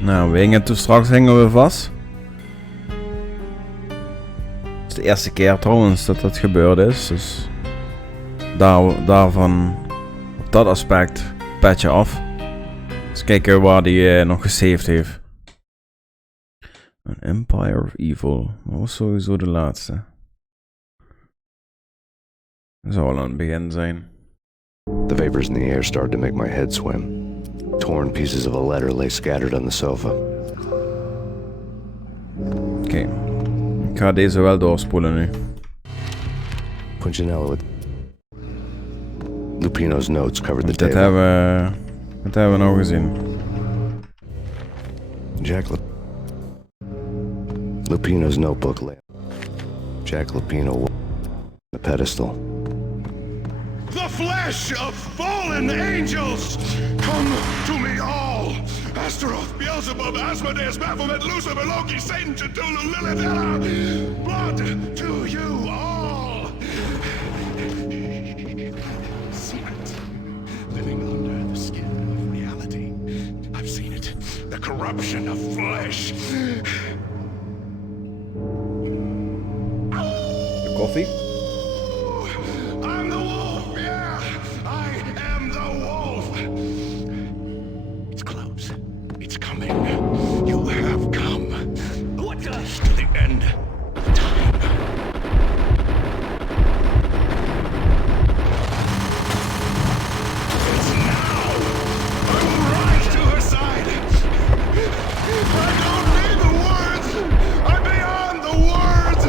Nou, we hingen toen straks we vast. Het is de eerste keer trouwens dat dat gebeurd is. Dus daarvan op dat aspect patch je af. Dus kijken waar die nog gesaved heeft. An Empire of Evil. Dat was sowieso de laatste. Dat zou al aan het begin zijn. The vapors in the air started to make my head swim. Torn pieces of a letter lay scattered on the sofa. Oké. Ik ga deze wel doorspoelen nu. Punchinello with Lupino's notes covered the Dit table. hebben we nou gezien. Lupino's notebook lay. Jack Lupino on the pedestal. The flesh of fallen angels! Come to me all! Astaroth, Beelzebub, Asmodeus, Baphomet, Lucifer, Loki, Satan, Cthulhu, Lilith, blood to you all! Secret, living under the skin of reality. I've seen it. The corruption of flesh. De koffie? I'm the wolf, yeah! I am the wolf! It's close. It's coming. You have come. What does to the end of time? It's now! I will rise to her side! I don't need the words! I'm beyond the words!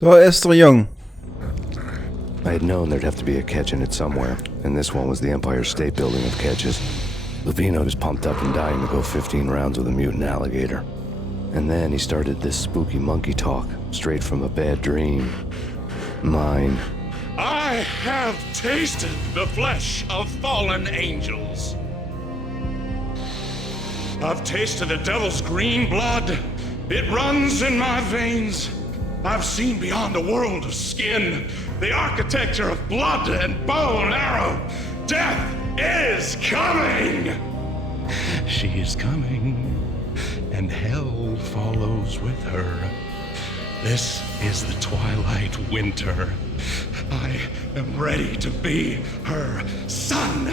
Waar is er, jong? I had known there'd have to be a catch in it somewhere, and this one was the Empire State Building of catches. Lupino was pumped up and dying to go 15 rounds with a mutant alligator. And then he started this spooky monkey talk, straight from a bad dream. Mine. I have tasted the flesh of fallen angels. I've tasted the devil's green blood. It runs in my veins. I've seen beyond a world of skin, the architecture of blood and bow and arrow. Death is coming! She is coming, and hell follows with her. This is the twilight winter. I am ready to be her son.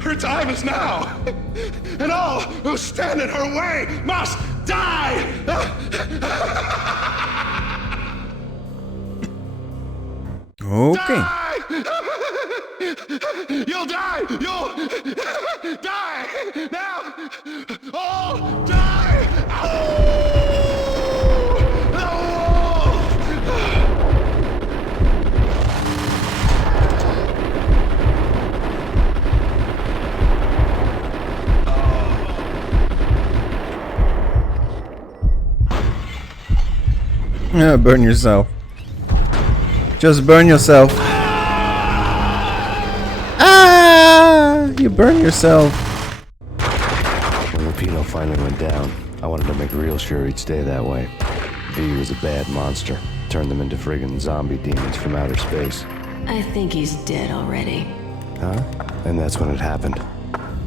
Her time is now, and all who stand in her way must die! Oké. You'll die! You'll die! Now! All die! Oh! The wolf! Yeah, burn yourself. Just burn yourself. Ah! You burn yourself. When Lupino finally went down, I wanted to make real sure he'd stay that way. V was a bad monster. Turned them into friggin' zombie demons from outer space. I think he's dead already. Huh? And that's when it happened.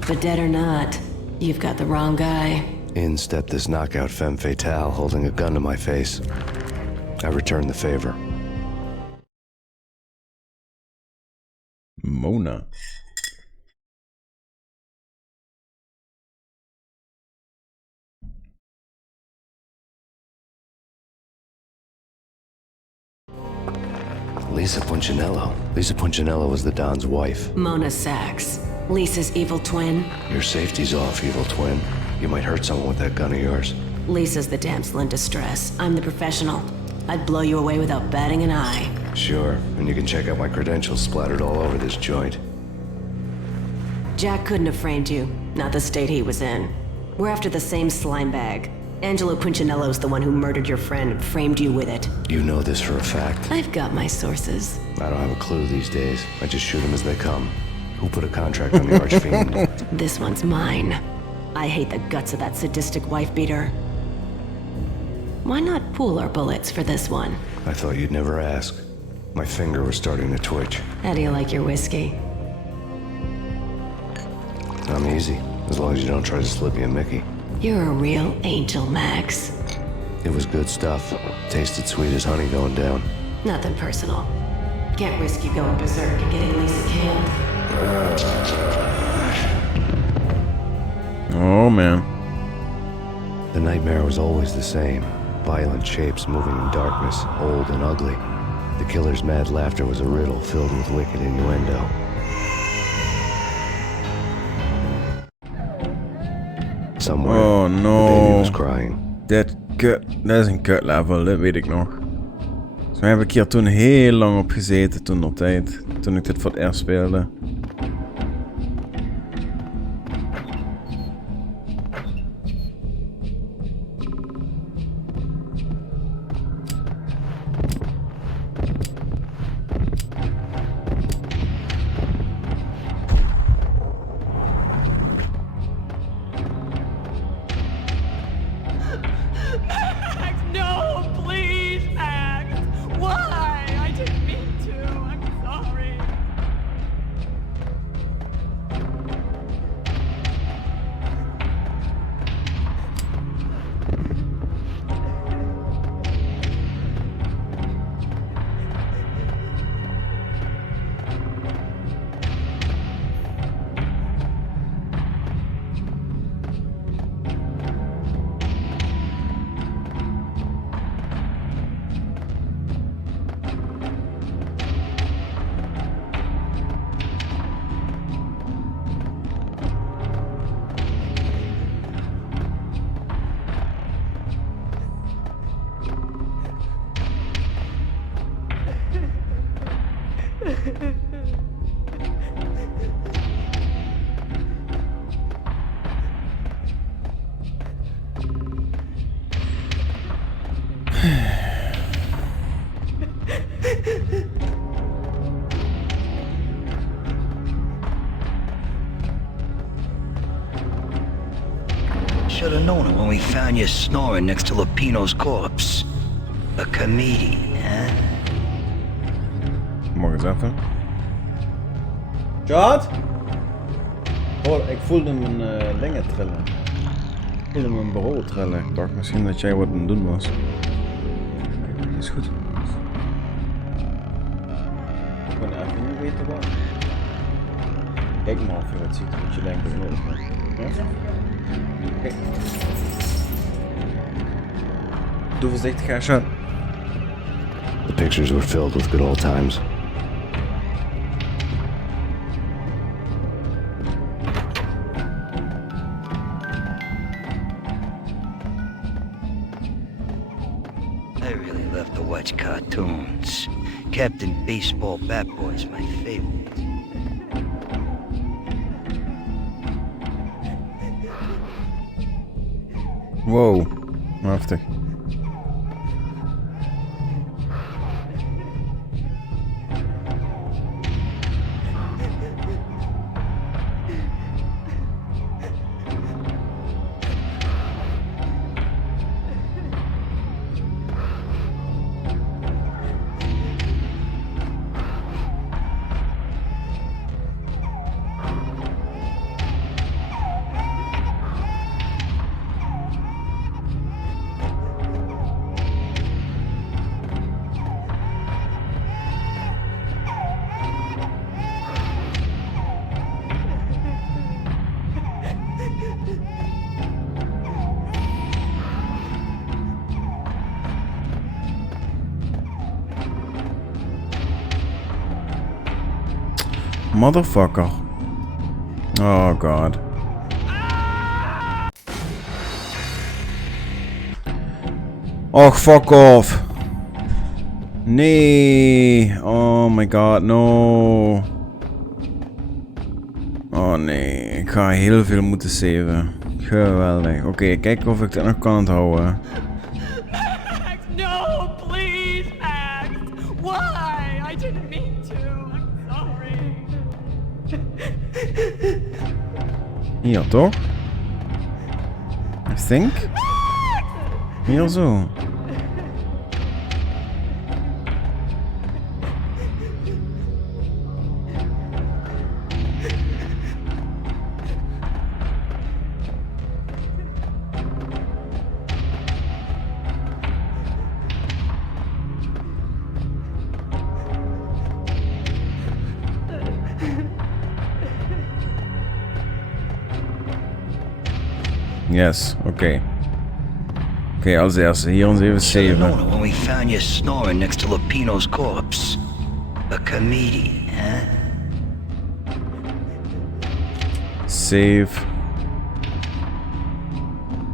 But dead or not, you've got the wrong guy. In stepped this knockout femme fatale holding a gun to my face. I returned the favor. Mona. Lisa Punchinello. Lisa Punchinello was the Don's wife. Mona Sachs. Lisa's evil twin. Your safety's off, evil twin. You might hurt someone with that gun of yours. Lisa's the damsel in distress. I'm the professional. I'd blow you away without batting an eye. Sure, and you can check out my credentials splattered all over this joint. Jack couldn't have framed you. Not the state he was in. We're after the same slime bag. Angelo Punchinello's the one who murdered your friend and framed you with it. You know this for a fact. I've got my sources. I don't have a clue these days. I just shoot them as they come. Who put a contract on the Archfiend? This one's mine. I hate the guts of that sadistic wife-beater. Why not pool our bullets for this one? I thought you'd never ask. My finger was starting to twitch. How do you like your whiskey? I'm easy, as long as you don't try to slip me a Mickey. You're a real angel, Max. It was good stuff. Tasted sweet as honey going down. Nothing personal. Can't risk you going berserk and getting Lisa killed. Oh, man. The nightmare was always the same. Violent shapes moving in darkness, old and ugly. The killer's mad laughter was a riddle filled with wicked innuendo. Somewhere, Oh, the no. baby was crying. Dat is een kut level, dat weet ik nog. Dus daar heb ik hier toen heel lang op gezeten toen op tijd. Toen ik dit voor het eerst speelde. Max, no, please, Max. Why? I didn't mean to. I'm sorry. Should have known it when we found you snoring next to Lupino's corpse. A comedian, huh? Mag eens even. Chad? Oh, ik voelde mijn dingen trillen. Ik voelde mijn bureau trillen. Ik dacht misschien dat jij wat aan het doen was. Is goed. Ik kon even niet weten wat. Kijk maar of je wat ziet, wat je denkt dat je nodig hebt. Ja? Kijk. Doe voorzichtig, ga Chad. The pictures were filled with good old times. I really love to watch cartoons. Captain Baseball Bat Boy's my favorite. Wow, heftig. Motherfucker. Oh god. Oh, fuck off. Nee. Oh my god, no. Oh nee, ik ga heel veel moeten saven. Geweldig. Oké, kijk of ik dit nog kan onthouden. Max, no, please, Max. Why? I didn't mean to. I'm sorry. Hier toch? I think? Hier zo. Yes, oké. Oké, als eerste. Hier ons even Should've known saven. it when we found you snoring next to Lupino's corpse. A comedian, huh? Save.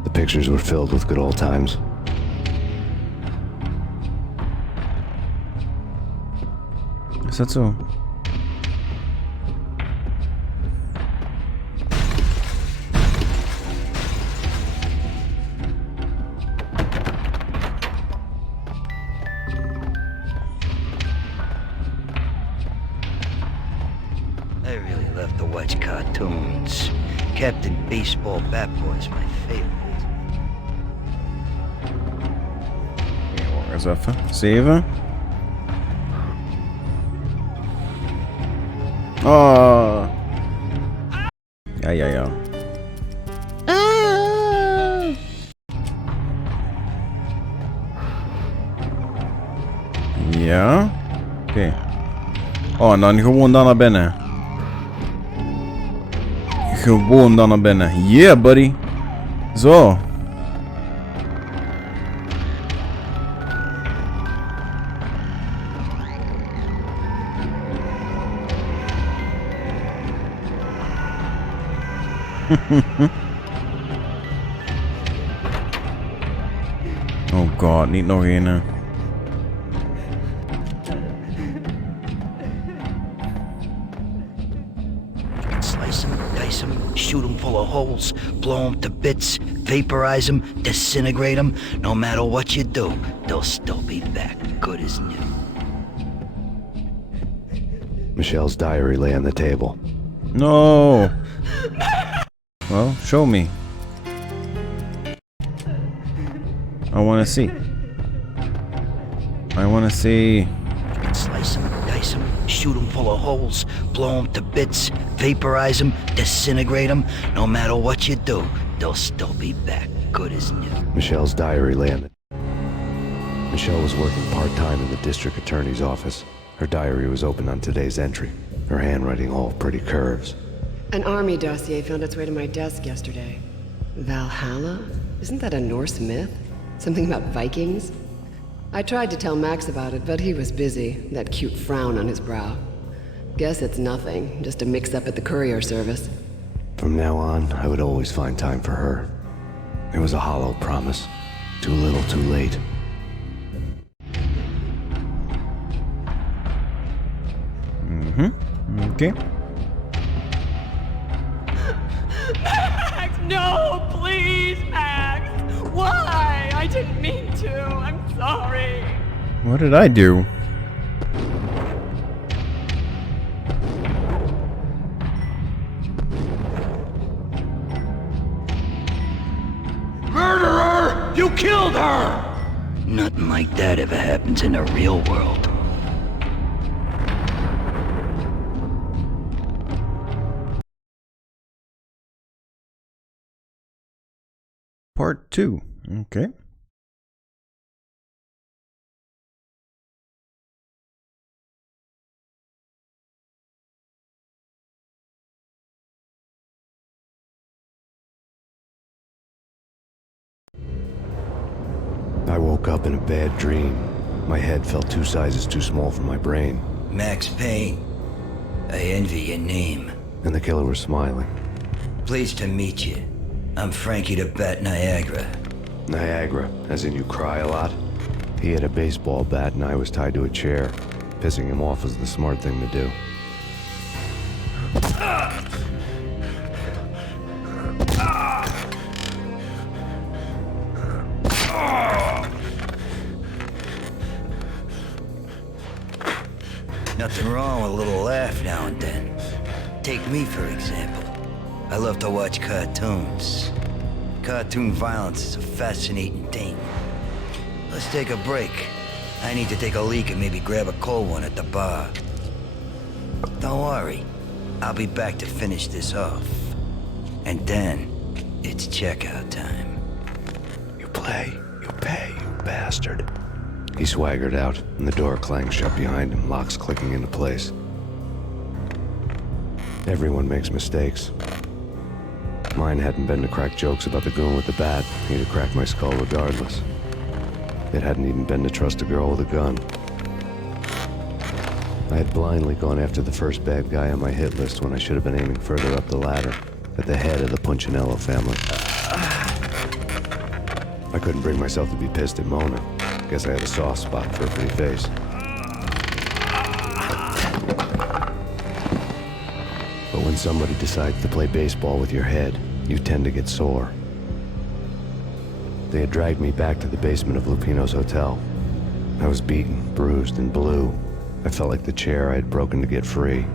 The pictures were filled with good old times. Is dat zo? I really love the watch cartoons. Captain Baseball Bat Boy's my favorite. Wacht eens even. 7. Oh. Ja, ja, ja. Ja. Oké. Oh, en dan gewoon daar naar binnen. Gewoon daar naar binnen. Yeah, buddy. Zo. Oh god, niet nog een. Slice him, dice him, shoot him full of holes, blow him to bits, vaporize him, disintegrate him. No matter what you do, they'll still be back, good as new. Michelle's diary lay on the table. No. Well, show me. I wanna see. I wanna see. Slice him, dice him, shoot him full of holes, blow him to bits, vaporize him, disintegrate him. No matter what you do, they'll still be back, good as new. Michelle's diary lay on the... Michelle was working part-time in the district attorney's office. Her diary was open on today's entry, her handwriting all pretty curves. An army dossier found its way to my desk yesterday. Valhalla? Isn't that a Norse myth? Something about Vikings? I tried to tell Max about it, but he was busy, that cute frown on his brow. Guess it's nothing, just a mix-up at the courier service. From now on, I would always find time for her. It was a hollow promise. Too little, too late. Okay. Max, no, please, Max. Why? I didn't mean to. I'm sorry. What did I do? Murderer! You killed her! Nothing like that ever happens in the real world. Part 2. Okay. I woke up in a bad dream. My head felt 2 sizes too small for my brain. Max Payne, I envy your name. And the killer was smiling. Pleased to meet you. I'm Frankie the Bat Niagara. Niagara, as in you cry a lot? He had a baseball bat and I was tied to a chair. Pissing him off was the smart thing to do. Nothing wrong with a little laugh now and then. Take me, for example. I love to watch cartoons. Cartoon violence is a fascinating thing. Let's take a break. I need to take a leak and maybe grab a cold one at the bar. Don't worry. I'll be back to finish this off. And then, it's checkout time. You play, you pay, you bastard. He swaggered out, and the door clanged shut behind him, locks clicking into place. Everyone makes mistakes. Mine hadn't been to crack jokes about the goon with the bat. He'd have cracked my skull regardless. It hadn't even been to trust a girl with a gun. I had blindly gone after the first bad guy on my hit list when I should have been aiming further up the ladder, at the head of the Punchinello family. I couldn't bring myself to be pissed at Mona. Guess I had a soft spot for her pretty face. But when somebody decides to play baseball with your head, you tend to get sore. They had dragged me back to the basement of Lupino's hotel. I was beaten, bruised, and blue. I felt like the chair I had broken to get free.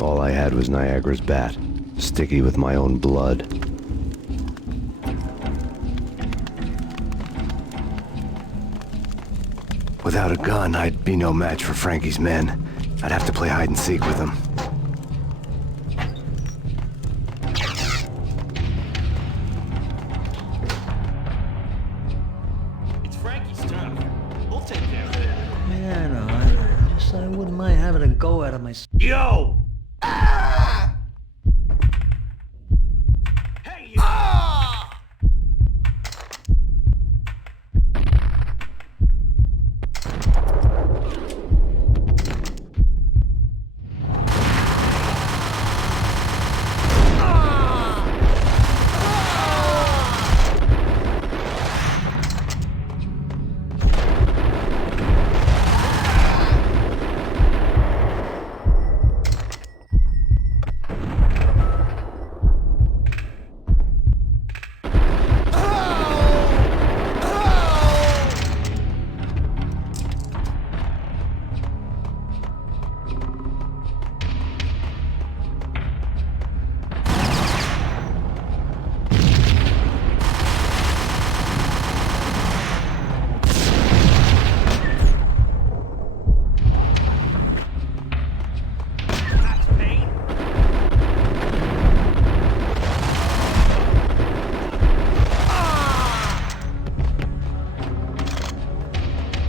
All I had was Niagara's bat, sticky with my own blood. Without a gun, I'd be no match for Frankie's men. I'd have to play hide and seek with them. It's Frankie's turn. We'll take care of it. Yeah, I know. I wouldn't mind having a go at him myself. Yo! Hey, you!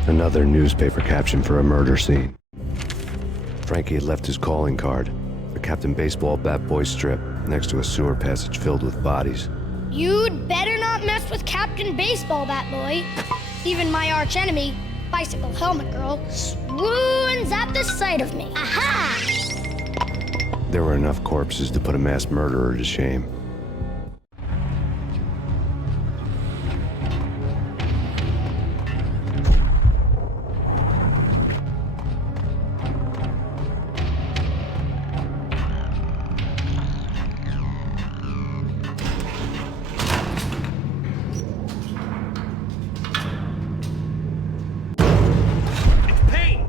Another newspaper caption for a murder scene. Frankie had left his calling card, a Captain Baseball Bat Boy strip, next to a sewer passage filled with bodies. You'd better not mess with Captain Baseball Bat Boy. Even my arch enemy, Bicycle Helmet Girl, swoons at the sight of me. Aha! There were enough corpses to put a mass murderer to shame. It's Payne!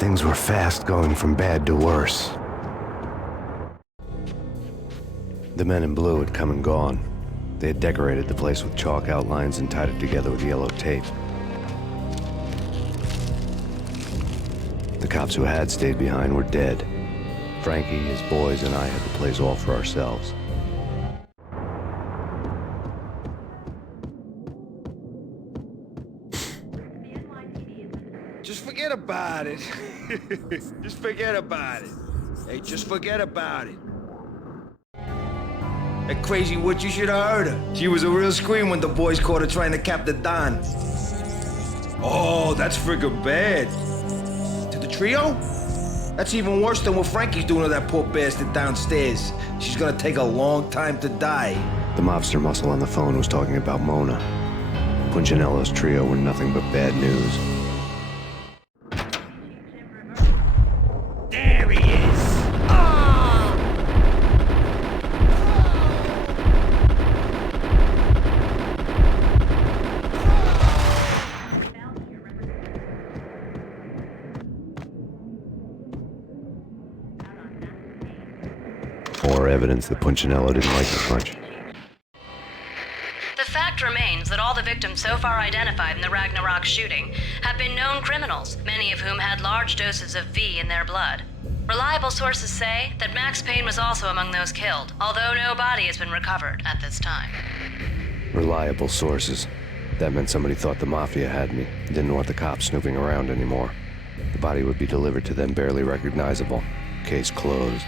Things were fast going from bad to worse. The men in blue had come and gone. They had decorated the place with chalk outlines and tied it together with yellow tape. The cops who had stayed behind were dead. Frankie, his boys, and I had the place all for ourselves. Just forget about it. Just forget about it. Hey, just forget about it. That crazy witch, you should have heard her. She was a real scream when the boys caught her trying to cap the Don. Oh, that's friggin' bad. To the trio? That's even worse than what Frankie's doing to that poor bastard downstairs. She's gonna take a long time to die. The mobster muscle on the phone was talking about Mona. Punchinello's trio were nothing but bad news. There he is! More evidence that Punchinello didn't like the punch. The fact remains that all the victims so far identified in the Ragnarok shooting have been known criminals, many of whom had large doses of V in their blood. Reliable sources say that Max Payne was also among those killed, although no body has been recovered at this time. Reliable sources. That meant somebody thought the Mafia had me, didn't want the cops snooping around anymore. The body would be delivered to them barely recognizable. Case closed.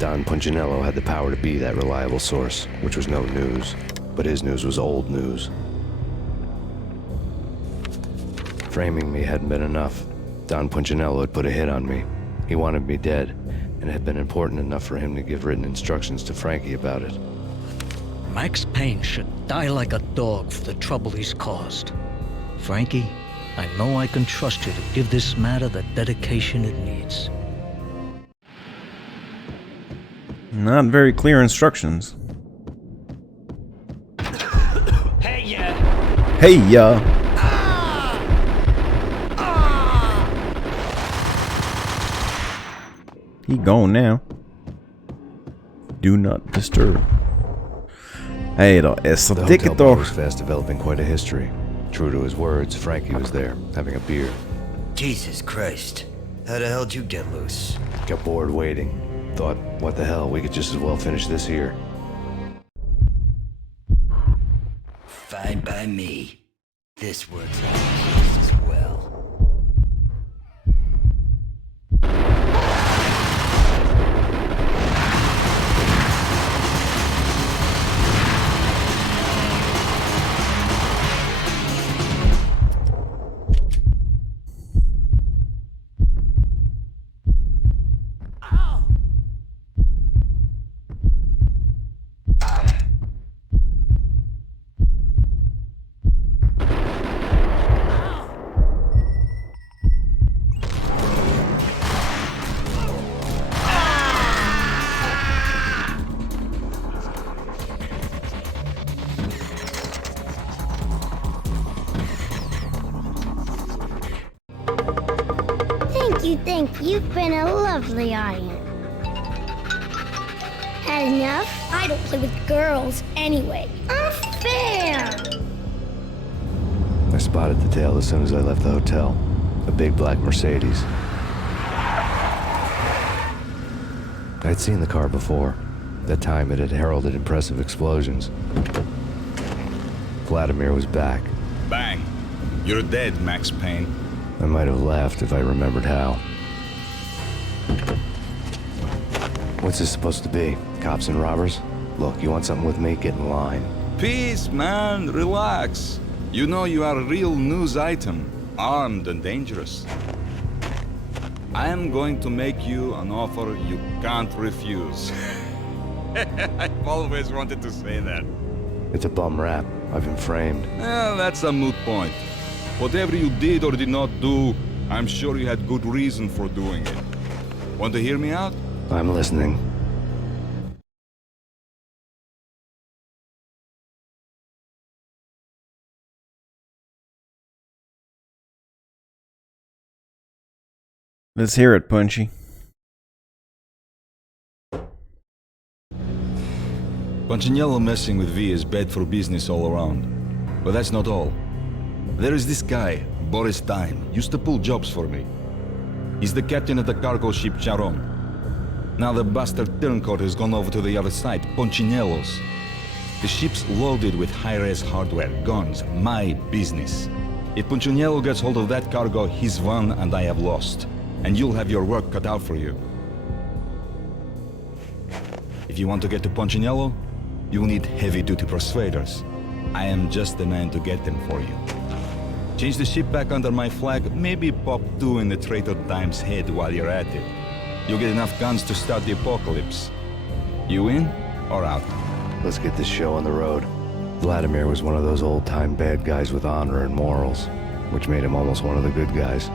Don Punchinello had the power to be that reliable source, which was no news. But his news was old news. Framing me hadn't been enough. Don Punchinello had put a hit on me. He wanted me dead, and it had been important enough for him to give written instructions to Frankie about it. Max Payne should die like a dog for the trouble he's caused. Frankie, I know I can trust you to give this matter the dedication it needs. Not very clear instructions. Hey, yeah. Hey, ya. He gone now. Do not disturb. Hej då, så The det hotel bar då. was fast developing quite a history. True to his words, Frankie was there, having a beer. Jesus Christ. How the hell did you get loose? Got bored waiting. Thought, what the hell, we could just as well finish this here. Fine by me. This works out just as well. Thank you. You've been a lovely audience. Had enough? I don't play with girls anyway. Unfair! I spotted the tail as soon as I left the hotel. A big black Mercedes. I'd seen the car before. That time it had heralded impressive explosions. Vladimir was back. Bang. You're dead, Max Payne. I might have laughed if I remembered how. What's this supposed to be? Cops and robbers? Look, you want something with me? Get in line. Peace, man. Relax. You know you are a real news item. Armed and dangerous. I am going to make you an offer you can't refuse. I've always wanted to say that. It's a bum rap. I've been framed. Well, that's a moot point. Whatever you did or did not do, I'm sure you had good reason for doing it. Want to hear me out? I'm listening. Let's hear it, Punchy. Punchinello messing with V is bad for business all around. But that's not all. There is this guy, Boris Dime, used to pull jobs for me. He's the captain of the cargo ship Charon. Now the bastard turncoat has gone over to the other side, Punchinello's. The ship's loaded with high-res hardware, guns, my business. If Punchinello gets hold of that cargo, he's won and I have lost. And you'll have your work cut out for you. If you want to get to Punchinello, you'll need heavy-duty persuaders. I am just the man to get them for you. Change the ship back under my flag, maybe pop 2 in the traitor Dime's head while you're at it. You'll get enough guns to start the apocalypse. You in or out? Let's get this show on the road. Vladimir was one of those old-time bad guys with honor and morals, which made him almost one of the good guys.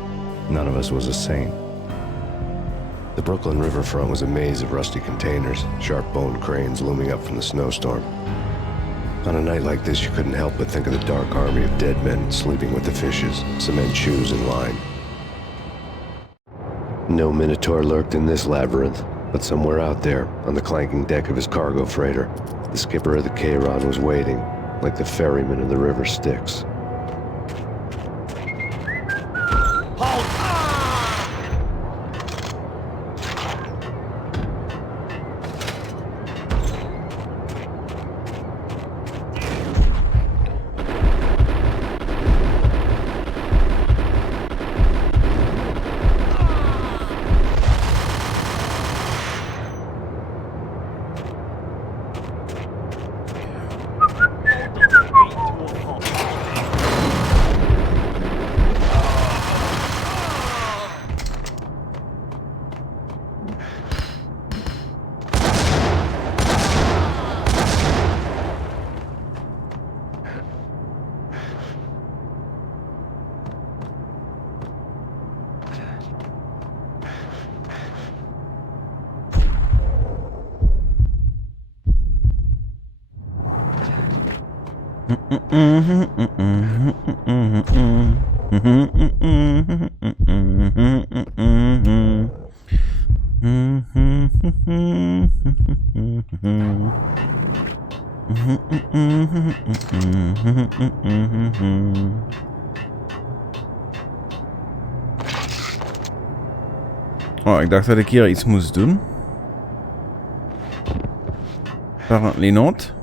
None of us was a saint. The Brooklyn riverfront was a maze of rusty containers, sharp-boned cranes looming up from the snowstorm. On a night like this, you couldn't help but think of the dark army of dead men sleeping with the fishes, cement shoes in line. No Minotaur lurked in this labyrinth, but somewhere out there, on the clanking deck of his cargo freighter, the skipper of the Chiron was waiting, like the ferryman of the river Styx. Oh, ik dacht dat ik hier iets moest doen. Apparently not.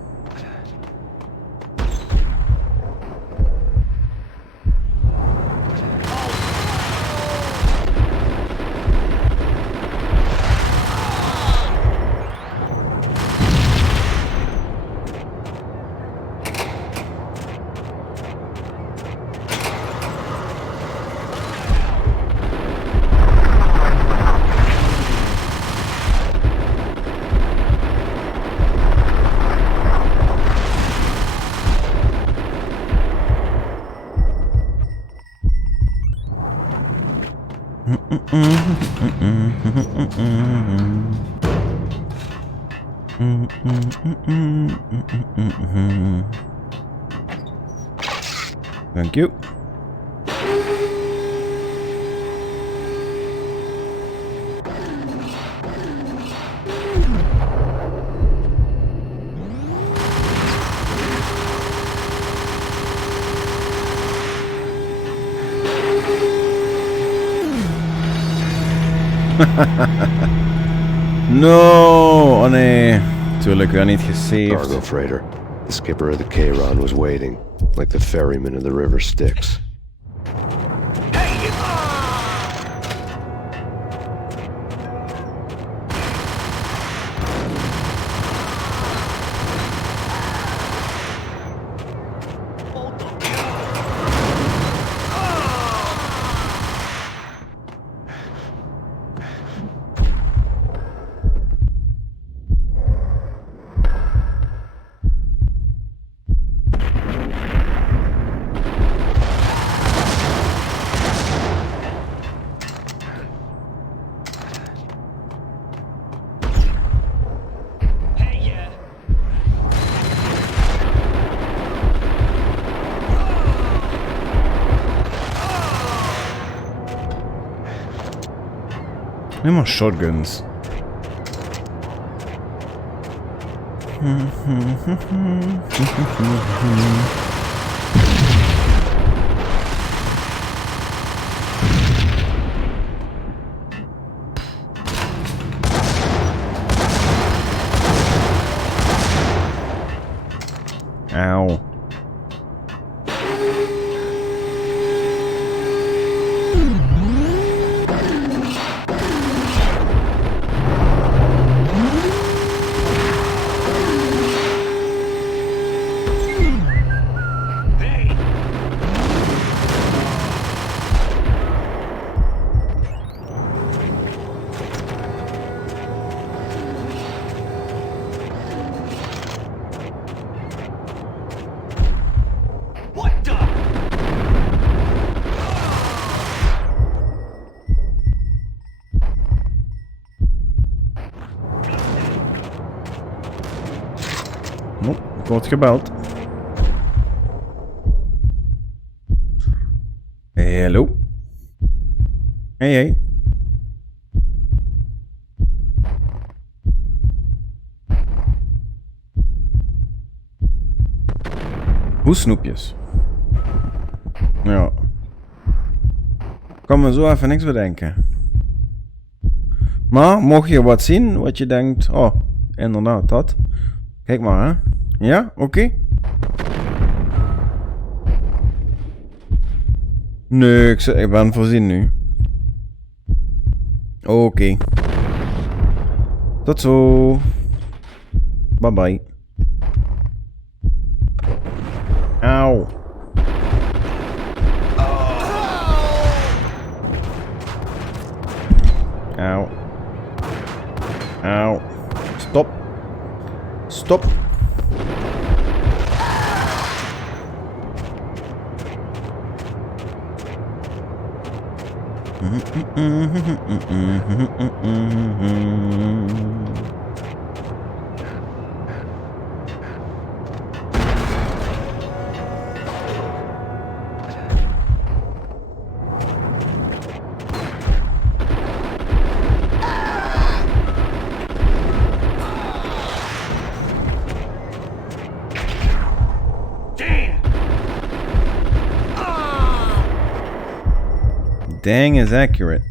Thank you. No! Oh nee. Tuurlijk, weer niet gesaved. Cargo freighter. The skipper of the Chiron was waiting, like the ferryman of the river Styx. Immer Shotguns. Ow. Wordt gebeld. Hallo? Hey. Hoe snoepjes? Ja. Kan me zo even niks bedenken. Maar, mocht je wat zien, wat je denkt... Oh, inderdaad, dat. Kijk maar, hè. Ja, oké. Nee, ik ben voorzien nu. Oké. Tot zo. Bye bye. Auw. Auw. Auw. Stop. Stop. Dang is accurate.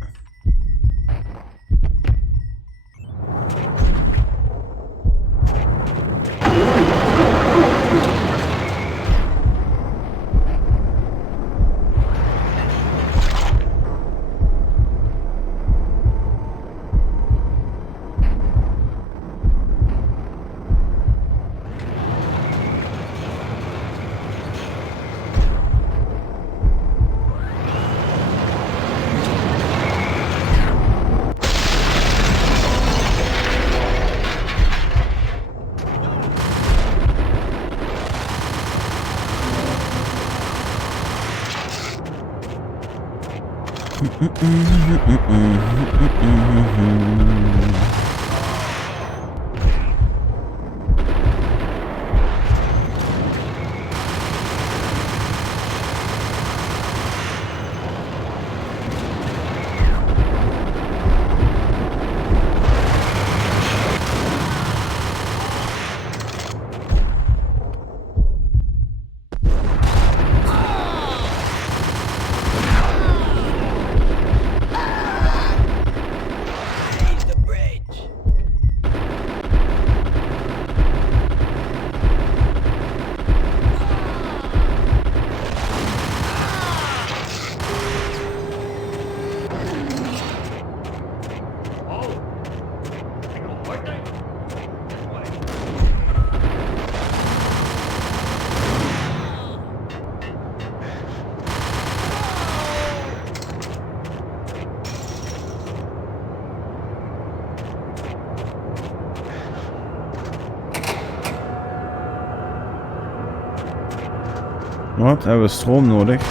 Wat? Hebben we stroom nodig?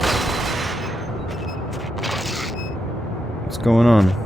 What's going on?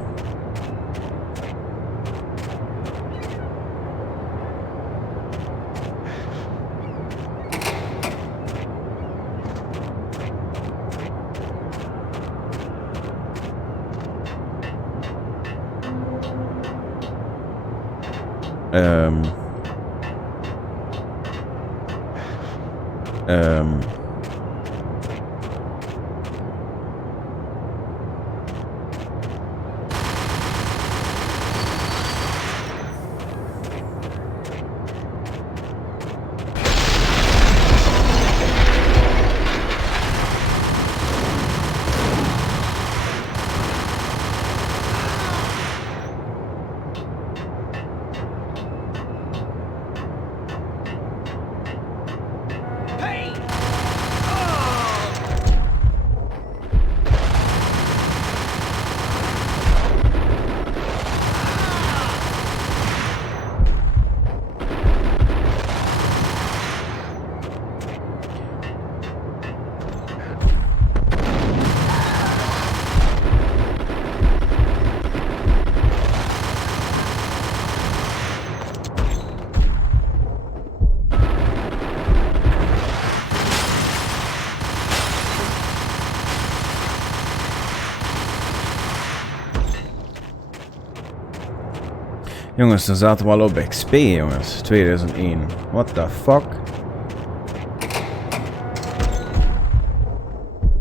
Jongens, dan zaten we al op XP, jongens. 2001. What the fuck?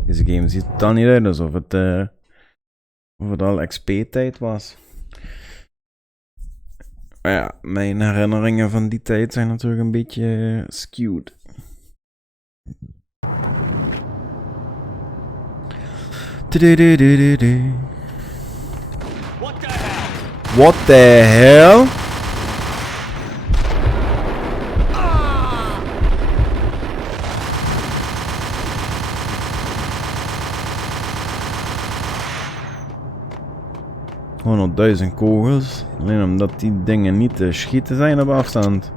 Deze game ziet er dan niet uit alsof het al XP-tijd was. Maar ja, mijn herinneringen van die tijd zijn natuurlijk een beetje skewed. What the hell? Gewoon 1000 kogels. Alleen omdat die dingen niet te schieten zijn op afstand.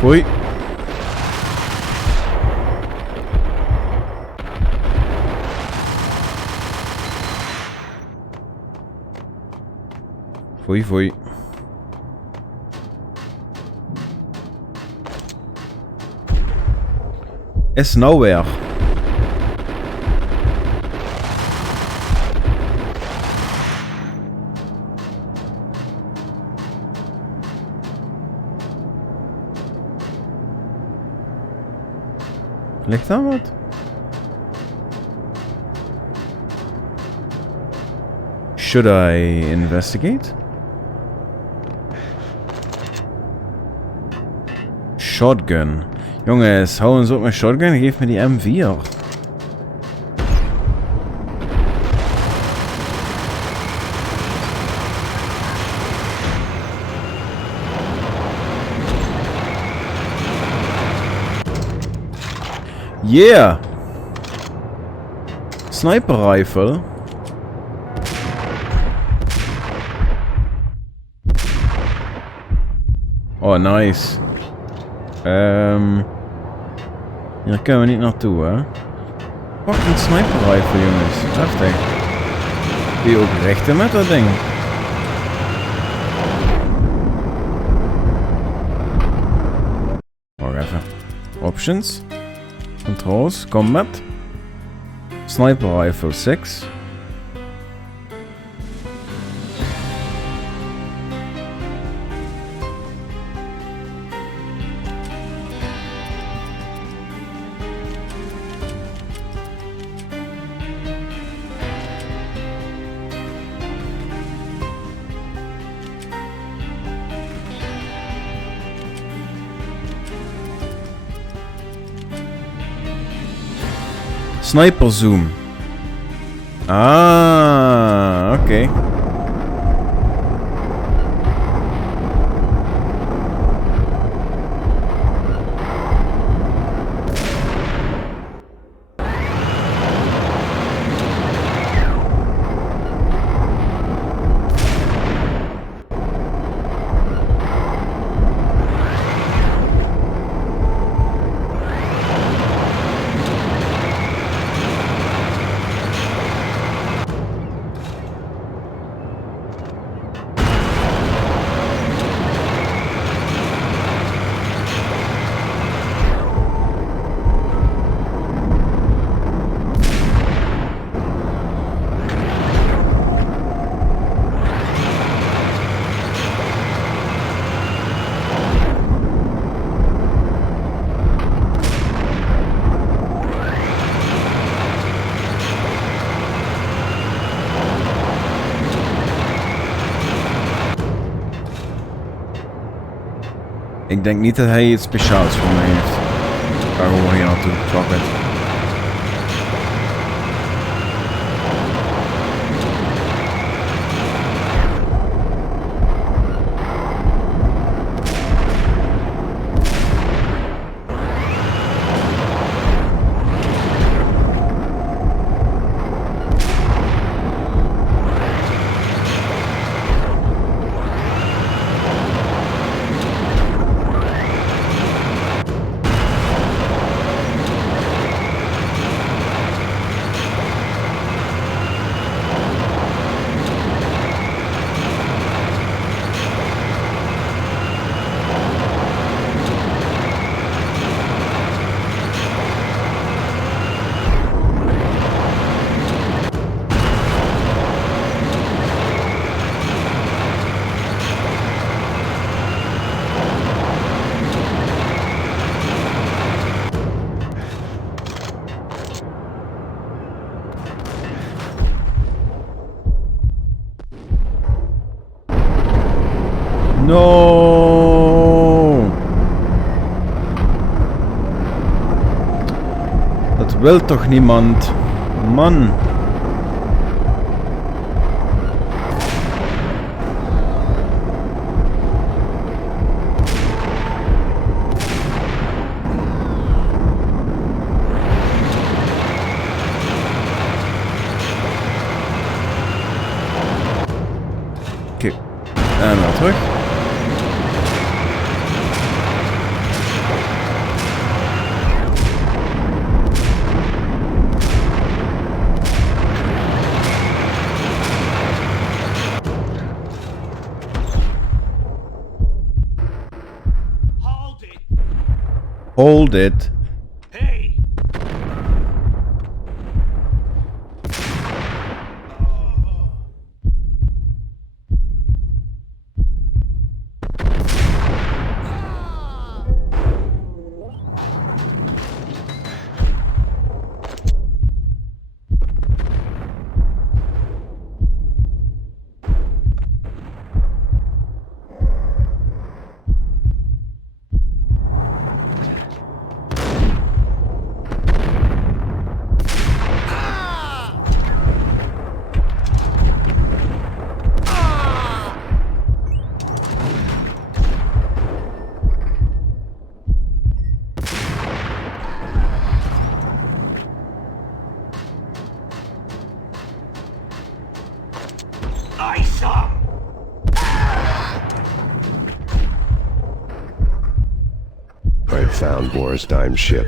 Foei. Foei, foei. Is nou weer. Ligt daar wat? Should I investigate? Shotgun. Jongens, hou eens op met shotgun. Geef me die M4. Yeah! Sniper rifle. Oh, nice. Hier kunnen we niet naartoe, hè? Fucking sniper rifle, jongens. Heftig. Kun je ook richten met dat ding? Wacht even. Options. Controls. Combat. Sniper rifle 6. Sniper zoom. Ah, oké. Ik denk niet dat hij iets speciaals voor mij heeft. Daar hoor je naartoe, fuck it. No! Dat wil toch niemand? Man! Oké, en weer terug. Hold it. Hey! I found Boris Dime's ship.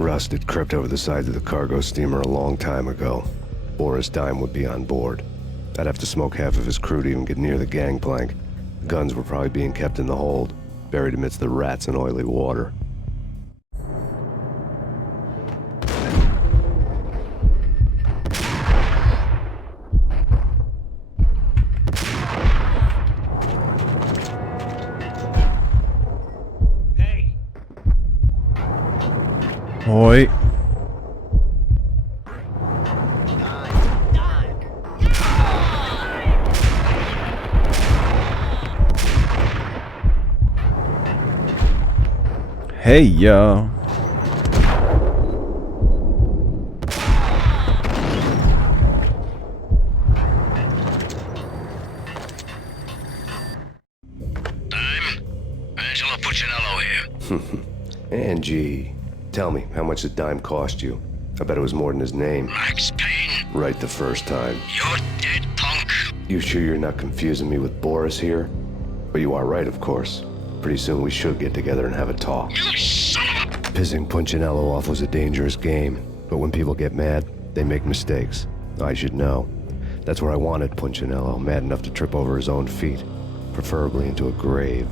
Rust had crept over the sides of the cargo steamer a long time ago. Boris Dime would be on board. I'd have to smoke half of his crew to even get near the gangplank. The guns were probably being kept in the hold, buried amidst the rats and oily water. Hoi. Hey, ja. Angie, tell me, how much did Dime cost you? I bet it was more than his name. Max Payne. Right the first time. You're dead, punk. You sure you're not confusing me with Boris here? But you are right, of course. Pretty soon we should get together and have a talk. Pissing Punchinello off was a dangerous game, but when people get mad, they make mistakes. I should know. That's where I wanted Punchinello, mad enough to trip over his own feet, preferably into a grave.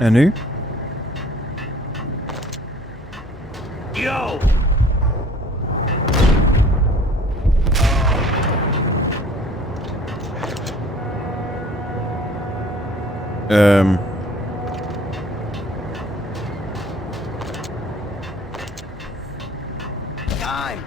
En nu? Yo! Dime! Dime!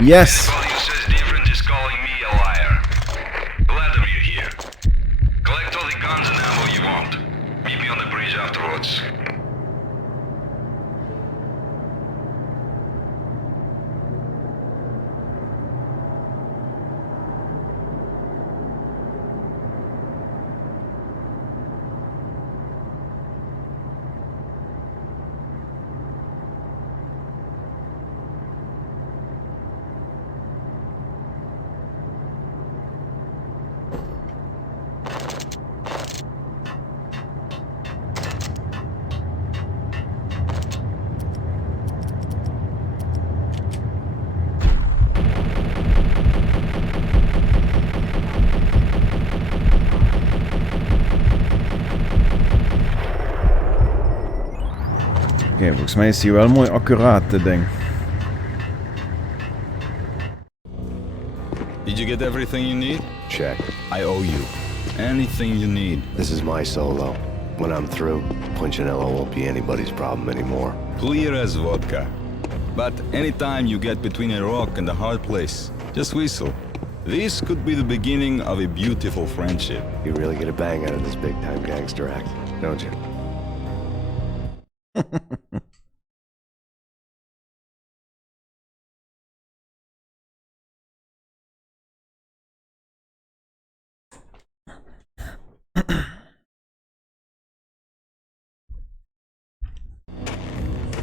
Yes. Anybody who says different is calling me a liar. Glad of you here. Collect all the guns and ammo you want. Meet me on the bridge afterwards. Oké, volgens mij is hij wel mooi accuraat, dit ding. Did you get everything you need? Check. I owe you. Anything you need. This is my solo. When I'm through, Punchinello won't be anybody's problem anymore. Clear as vodka. But anytime you get between a rock and a hard place, just whistle. This could be the beginning of a beautiful friendship. You really get a bang out of this big-time gangster act, don't you?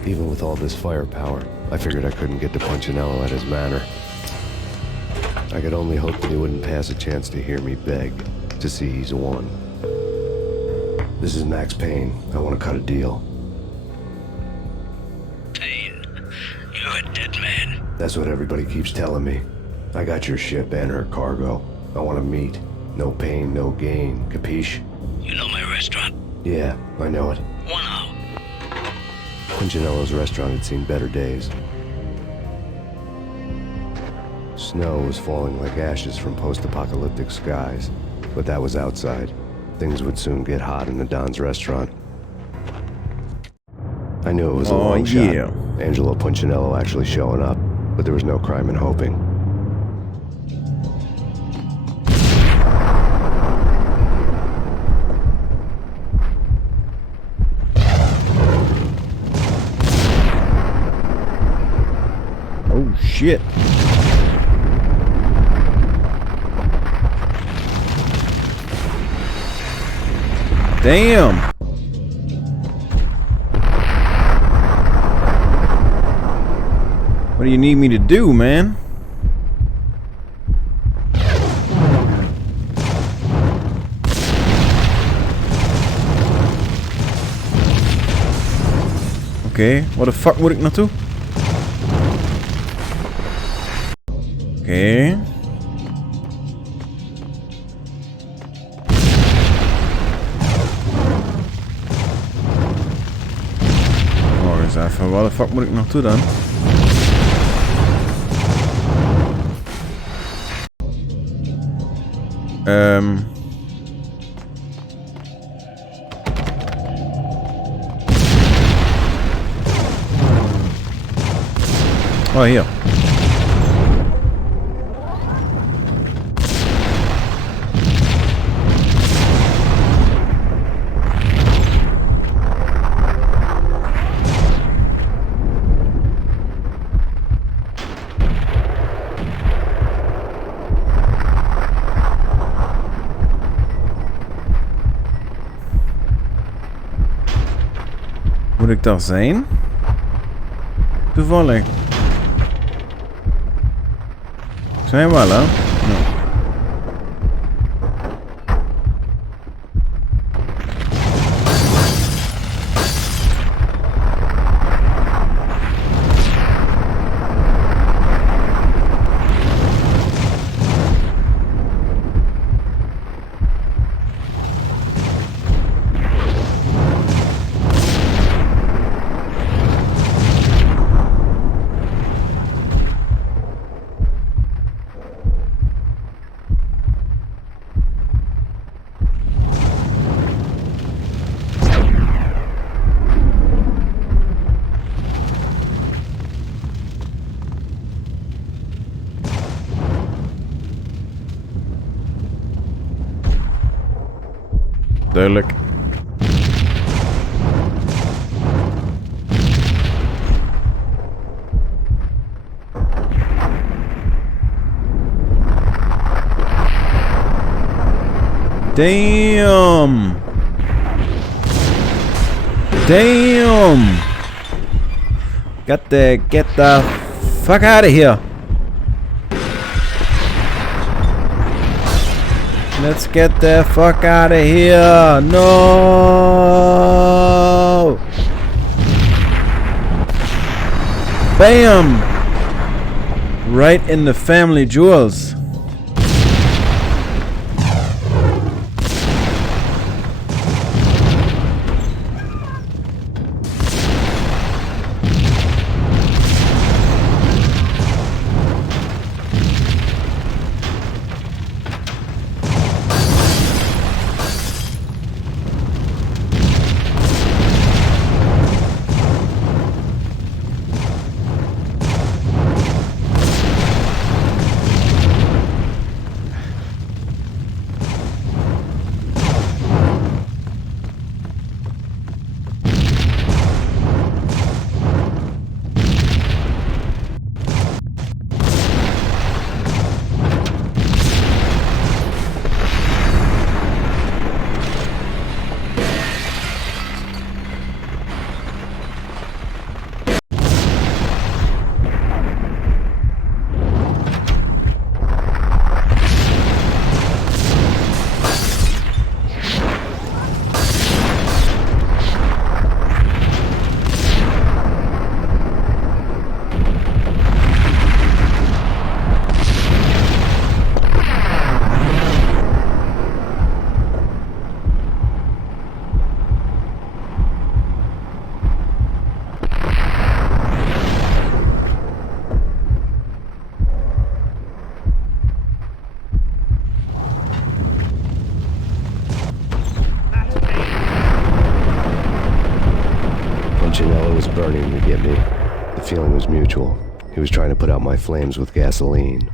Even with all this firepower, I figured I couldn't get to Punchinello at his manor. I could only hope that he wouldn't pass a chance to hear me beg, to see he's won. This is Max Payne. I want to cut a deal. Payne, you're a dead man. That's what everybody keeps telling me. I got your ship and her cargo. I want to meet. No pain, no gain. Capiche? You know my restaurant? Yeah, I know it. 1 hour. Punchinello's restaurant had seen better days. Snow was falling like ashes from post-apocalyptic skies, but that was outside. things would soon get hot in the Don's restaurant. I knew it was a Oh, long yeah. shot, Angelo Punchinello actually showing up, but there was no crime in hoping. Oh, shit. Damn. What do you need me to do, man? Oké, waar de fuck moet ik naartoe? Oké. Oh, eens even. Waar de fuck moet ik naartoe dan? Oh, hier. Moet ik daar zijn? Toevallig. Zijn wel, hè? Ja. Duidelijk. Damn. Damn. Get the fuck out of here. Let's get the fuck out of here. No. Bam. Right in the family jewels. burning to get me. The feeling was mutual. He was trying to put out my flames with gasoline.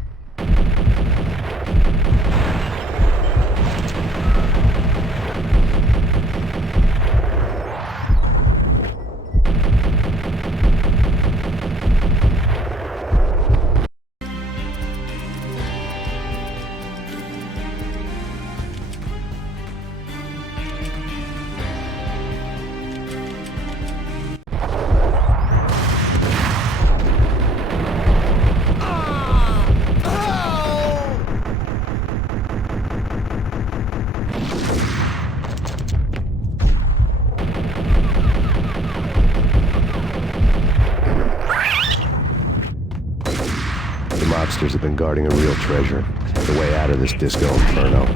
Mobsters have been guarding a real treasure, the way out of this disco inferno.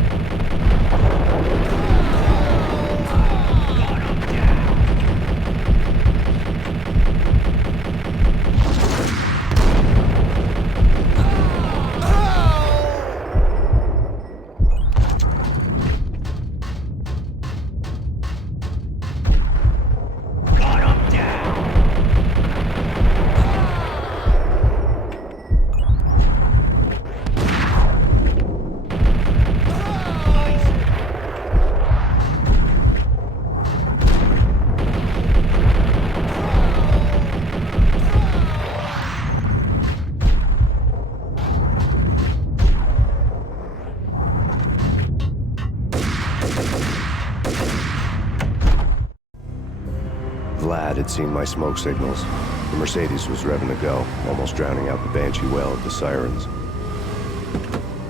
Vlad had seen my smoke signals. The Mercedes was revving to go, almost drowning out the banshee wail of the sirens.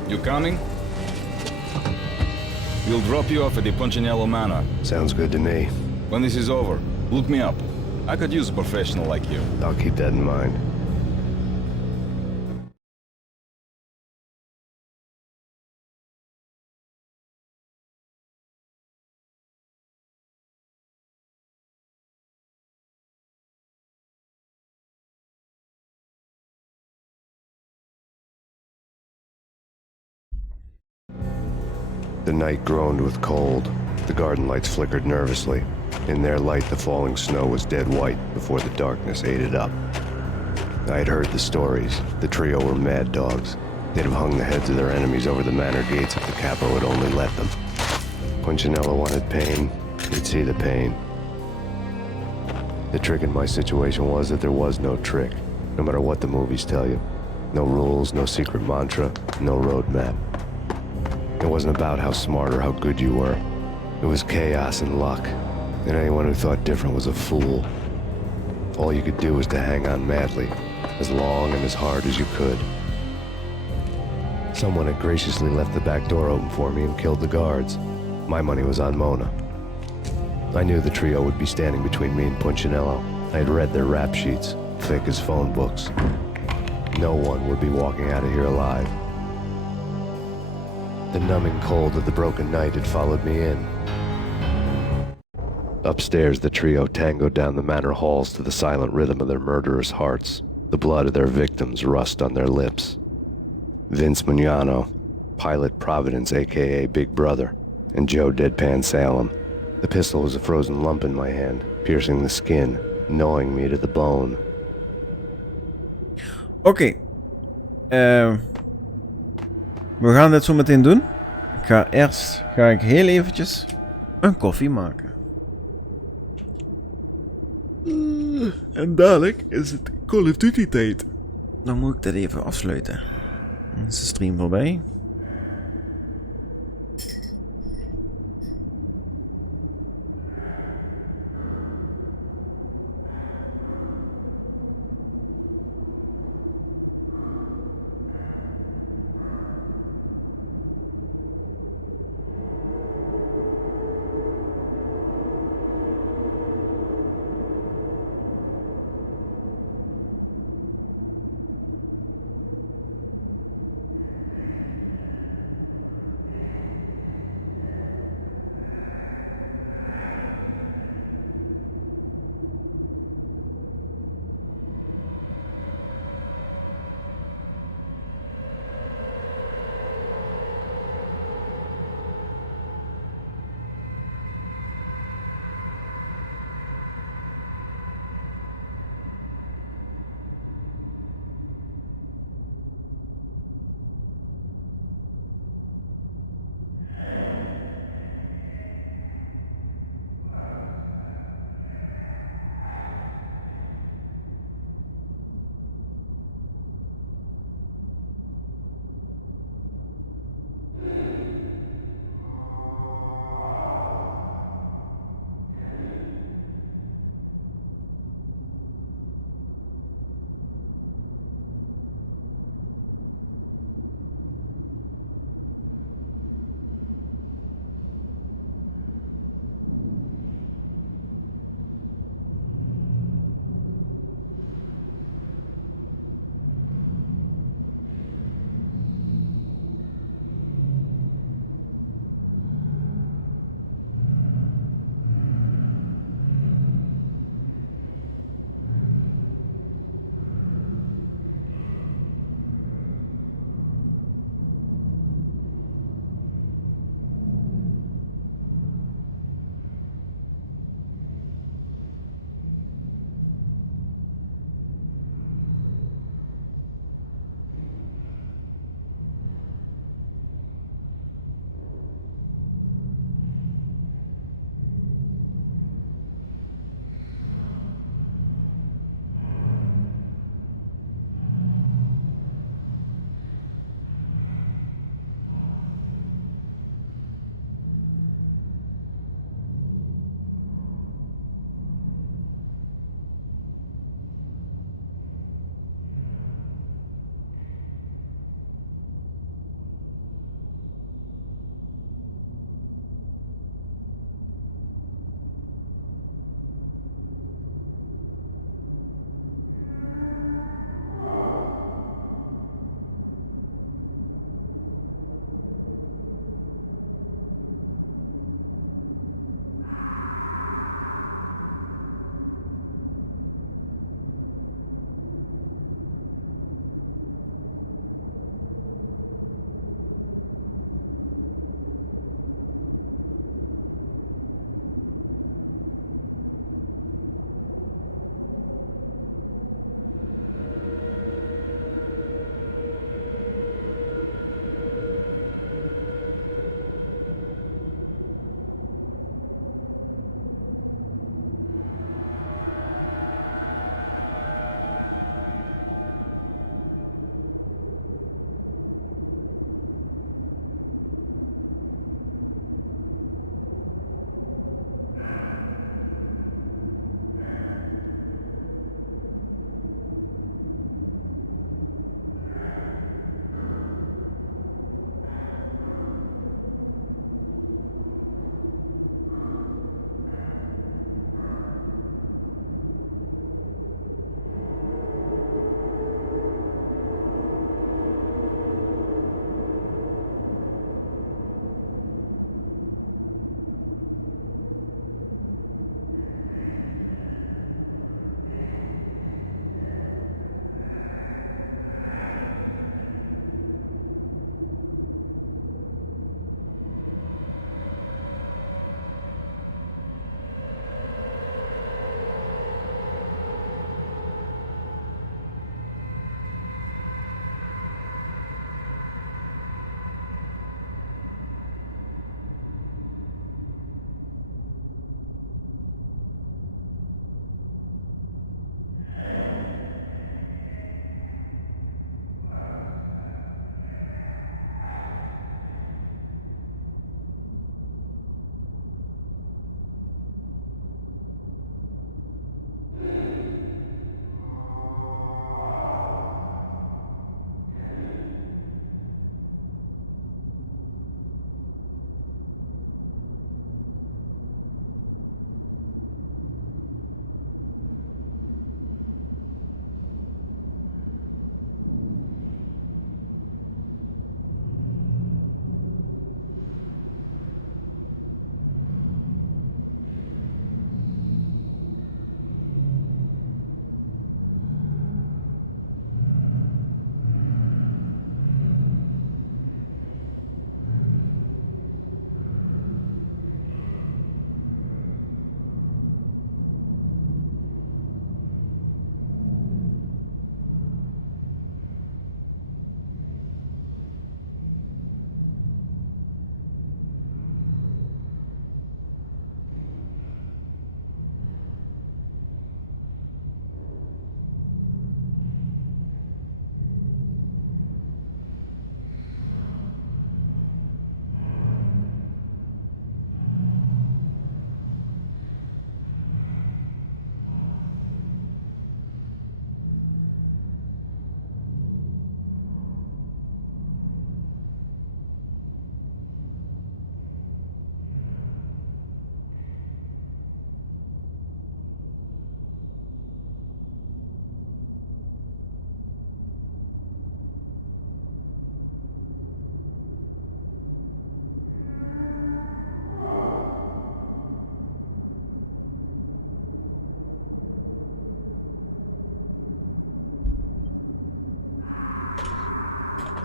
You coming? We'll drop you off at the Punchinello Manor. Sounds good to me. When this is over, look me up. I could use a professional like you. I'll keep that in mind. The night groaned with cold. The garden lights flickered nervously. In their light, the falling snow was dead white before the darkness ate it up. I had heard the stories. The trio were mad dogs. They'd have hung the heads of their enemies over the manor gates if the capo had only let them. Punchinello wanted Payne. He'd see the pain. The trick in my situation was that there was no trick, no matter what the movies tell you. No rules, no secret mantra, no roadmap. It wasn't about how smart or how good you were. It was chaos and luck, and anyone who thought different was a fool. All you could do was to hang on madly, as long and as hard as you could. Someone had graciously left the back door open for me and killed the guards. My money was on Mona. I knew the trio would be standing between me and Punchinello. I had read their rap sheets, thick as phone books. No one would be walking out of here alive. The numbing cold of the broken night had followed me in. Upstairs, the trio tangoed down the manor halls to the silent rhythm of their murderous hearts, the blood of their victims rust on their lips. Vince Mugnano, Pilot Providence, a.k.a. Big Brother, and Joe Deadpan Salem. The pistol was a frozen lump in my hand, piercing the skin, gnawing me to the bone. Oké. We gaan dit zo meteen doen. Eerst ga ik heel eventjes een koffie maken. En dadelijk is het Call of Duty tijd. Dan moet ik dit even afsluiten. Dan is de stream voorbij.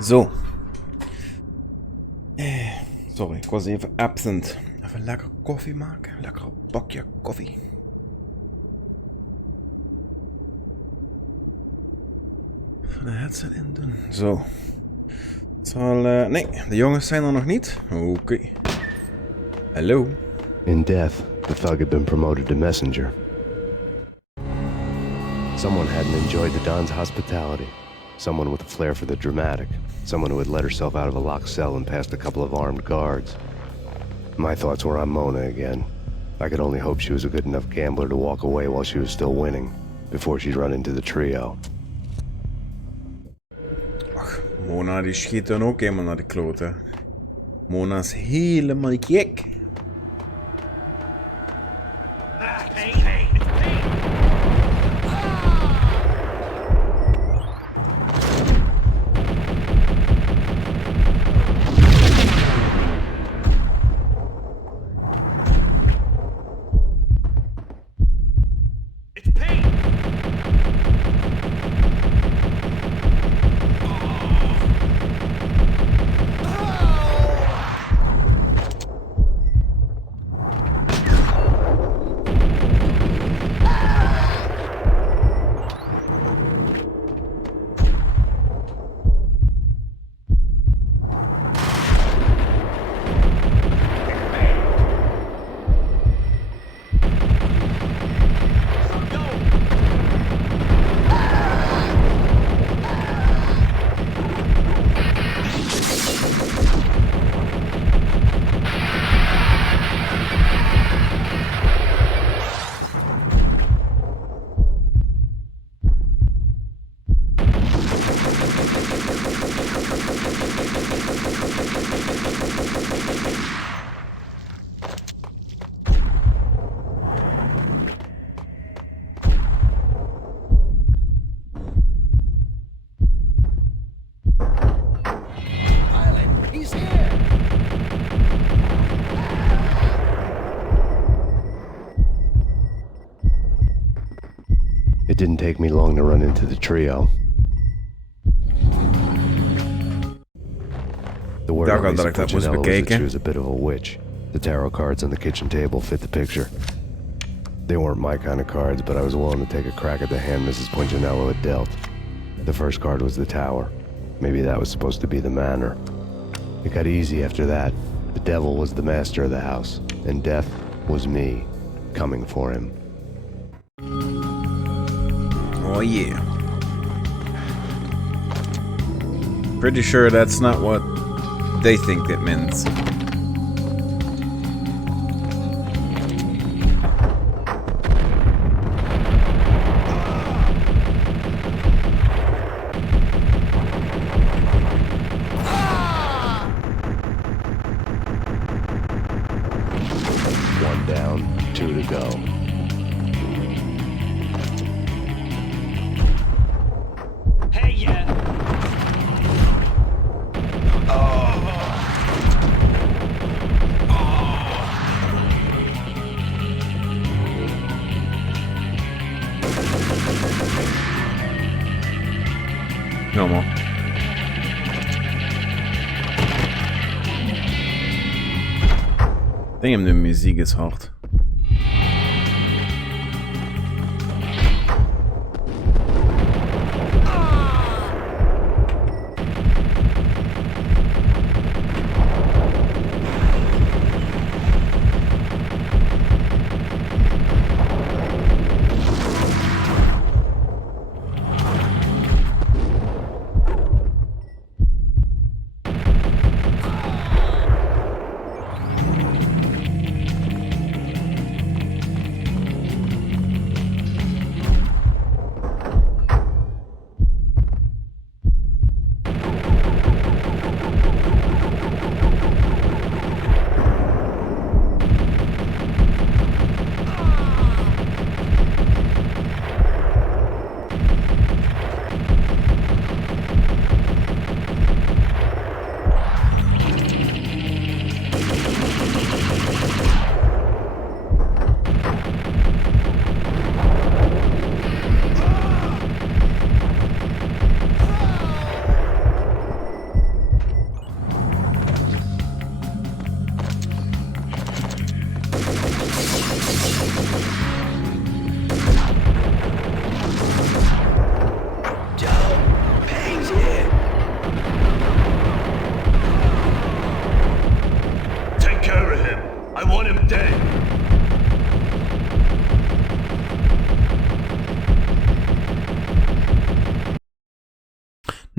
Zo. Sorry, ik was even absent. Even lekker koffie maken. Lekker bakje koffie. Even de headset in doen. Zo. Het zal, nee, de jongens zijn er nog niet. Oké. Hallo. In death, the thug had been promoted to messenger. Someone hadn't enjoyed the Don's hospitality. Someone with a flair for the dramatic. Someone who had let herself out of a locked cell and past a couple of armed guards. My thoughts were on Mona again. I could only hope she was a good enough gambler to walk away while she was still winning, before she'd run into the trio. Ach, Mona die schiet dan ook helemaal naar de kloten. Mona is helemaal gek. It didn't take me long to run into the trio. The word Daar on dat Lisa ik dat moest Puccinello was that bekijken. she was a bit of a witch. The tarot cards on the kitchen table fit the picture. They weren't my kind of cards, but I was willing to take a crack at the hand Mrs. Puccinello had dealt. The first card was the Tower. Maybe that was supposed to be the manor. It got easy after that. The devil was the master of the house, and death was me, coming for him. Oh yeah. Pretty sure that's not what they think it means. One down, two to go. Hey, yeah. Normal. Damn, de muziek is hard.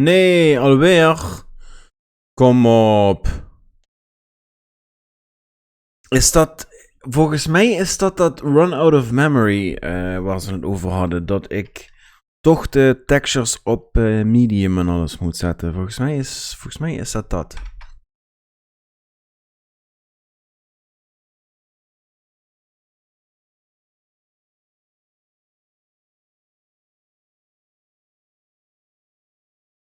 Nee, alweer. Kom op. Is dat... Volgens mij is dat Run Out of Memory waar ze het over hadden. Dat ik toch de textures op medium en alles moet zetten. Volgens mij is dat.